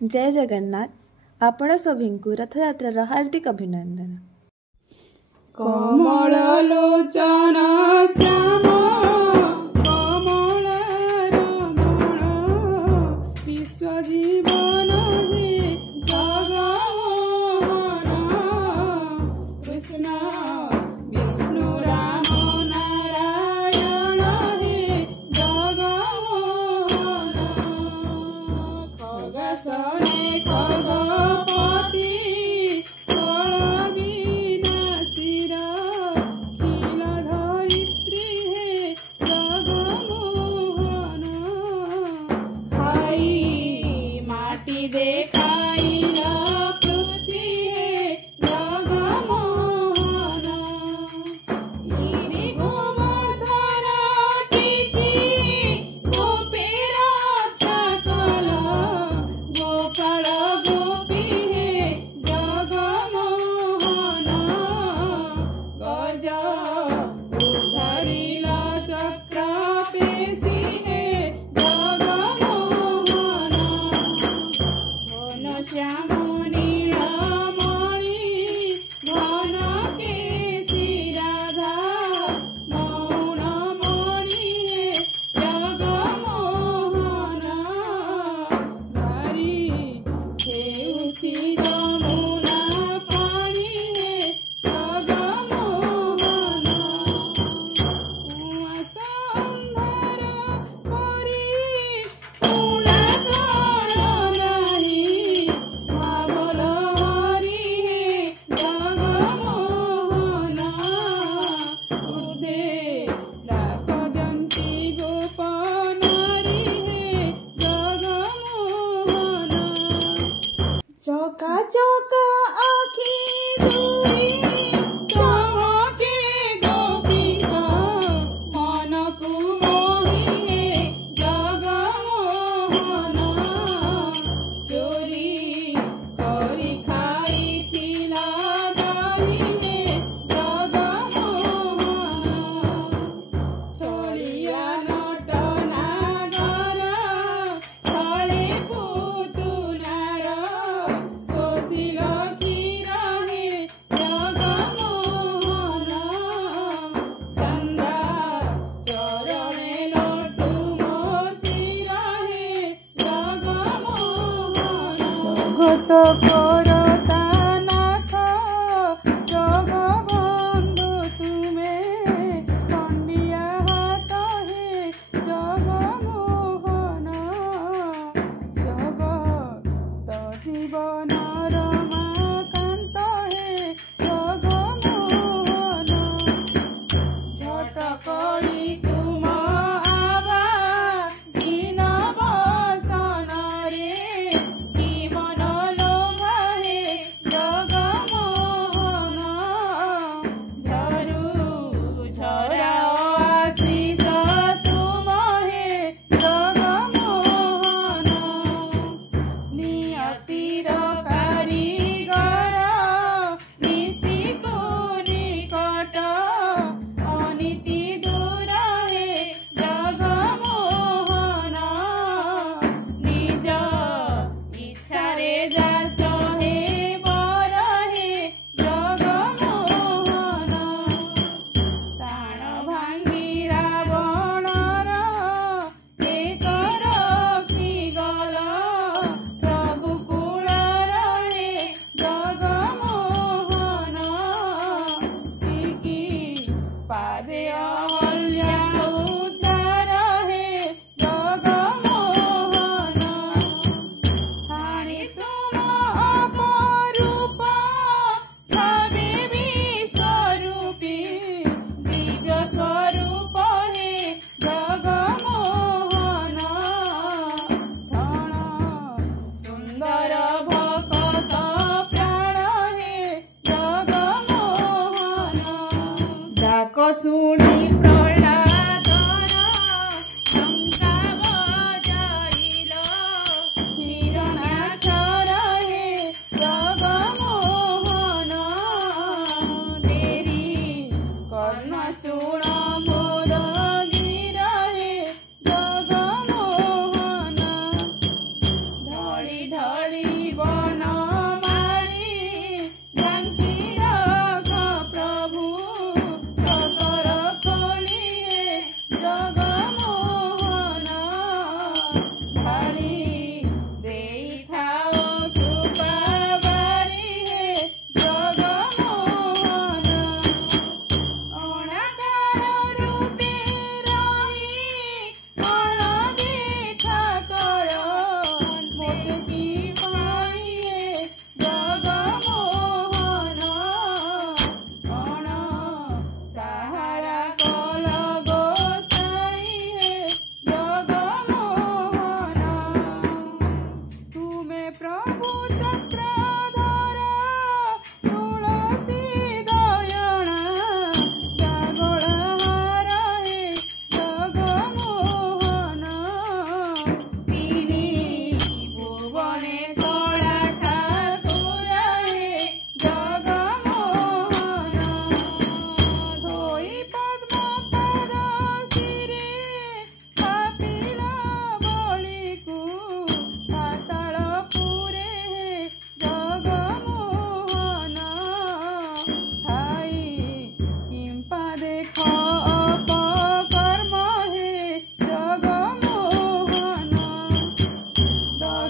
जय जगन्नाथ। आपण सभिंकु रथयात्रार हार्दिक अभिनंदन। कमल लोचन श्याम कमल रमण विश्व जीवन हे जगमोहन कृष्ण विष्णु राम नारायण हे जगमोहन खगसने खगपति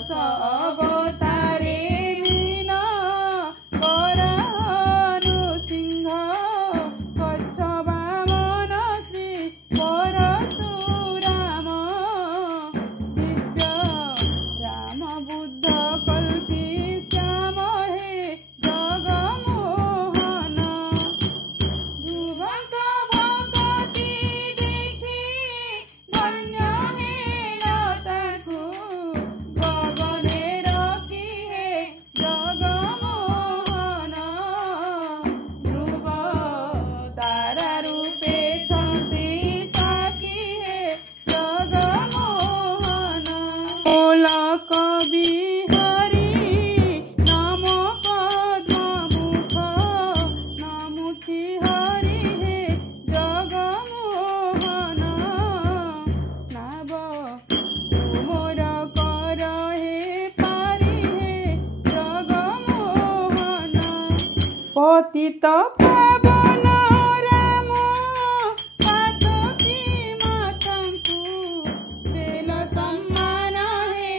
दश अवतारे मीन करानु सिंह कच्छ वामन श्री परशुराम दिव्य राम बुद्ध कल्कि श्याम हे जगमोहन ध्रुवंक भगति देखि धन्य हेल ताकु गगने रखि हे जगमोहन ध्रुव तारा रूपे छन्ति साखी हे जगमोहन ओलक बिहारी नम पद्ममुख नमुचि हरि हे जगमोहन नाव तुमर कर हे पारि हे जगमोहन पतित पावन राम पातकी मातंकु देल सम्मान हे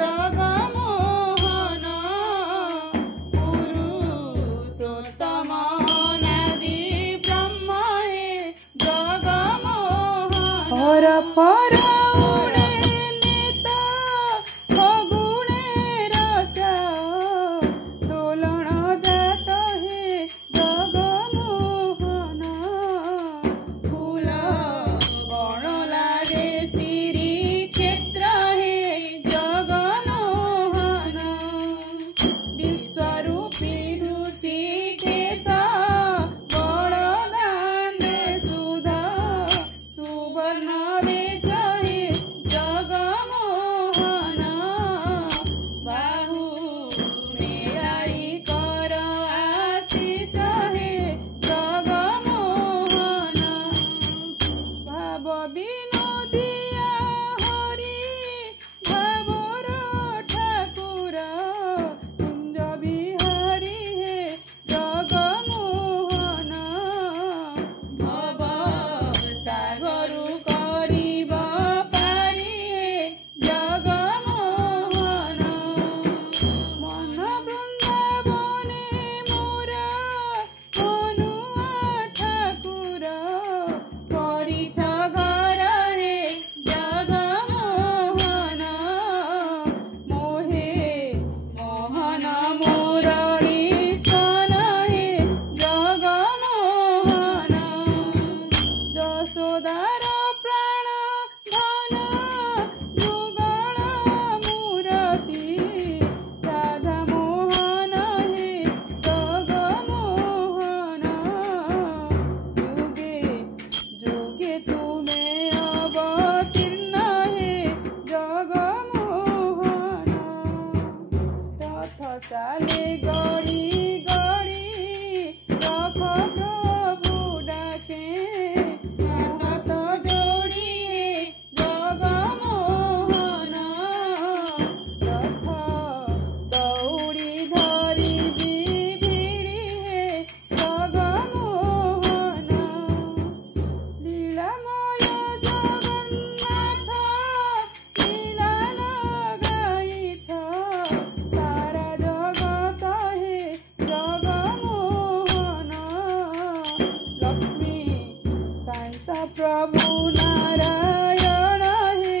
जगमोहन पुरुषोत्तम नादि ब्रह्म हे जगमोहन हर पर उड़े नेत फगुणे रचा दोलन जात हे जगमोहन फूल बण लागे श्री क्षेत्र हे जगमोहन विश्वरूपी ऋषिकेश बड़दाण्डे सुधा सुवर्ण वेश हे जगमोहन बाहु मेराई कर आशीष हे जगमोहन भाव विनोदिया हरि भावर ठाकुर कुंज बिहारी हे जगमोहन भव सागरु करिब पारि हे जगमोहन मन बृंदावने मोर मनुआ ठाकुर परिछ घर हे जगमोहन मोहे मोहन मुरली सन हे जगमोहन यशोदार प्राण धन जुगल मूरति राधा मोहन हे जगमोहन युगे जुगे तुमे अवतीर्ण हे जगमोहन रथ चाले गड़ी गड़ी रख प्रभु डाके हाथ जोड़ी हे जगमोहन रथ दौड़ी धरी भिड़ी हे जगमोहन लीलामय जगन्नाथ लीला लगाइछ सारा जगत हे जगमोहन लक्ष्मी कांत प्रभु नारायण हे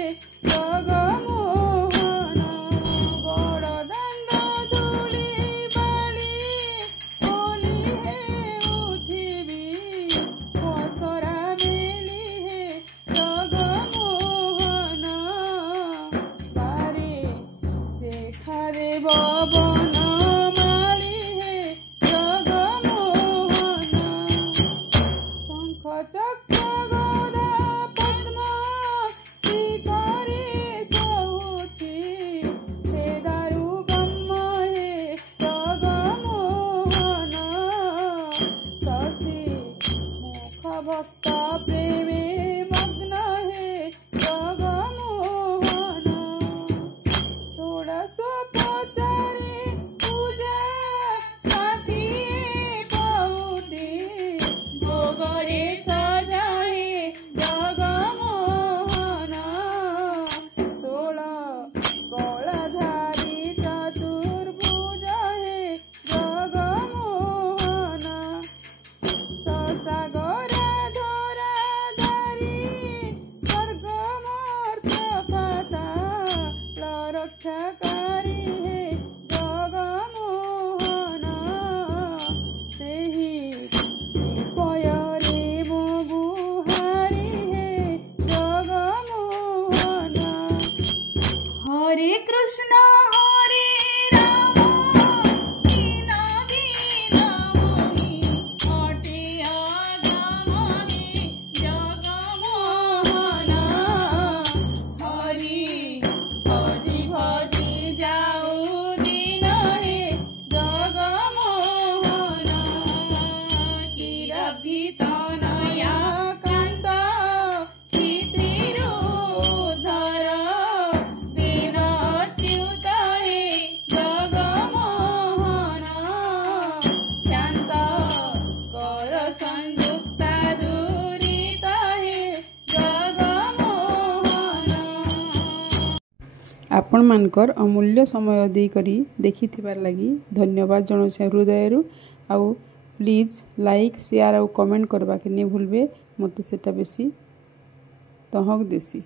जगमोहन बड़दाण्ड धूली बाली बोली हे उठिबी पसरा मेली हे जगमोहन बारे देखा देव बन माली हे जगमोहन शंख चक्र गदा पद्म शिखरे सौछि हे दारु ब्रह्म हे जगमोहन शशि मुख भक्त प्रेमे मग्न हे जगमोहन षोडश पचारे पूजा षाठिए पौती भोगरे सजाए जगमोहन षोल गलाधार आपण मानकर अमूल्य समय देकरी देखिथिबार लगी धन्यवाद जनाऊँ हृदय आउ प्लीज लाइक शेयर और कमेंट करवा के नहीं भूलबे मत सेटा बेसी तहक देसी।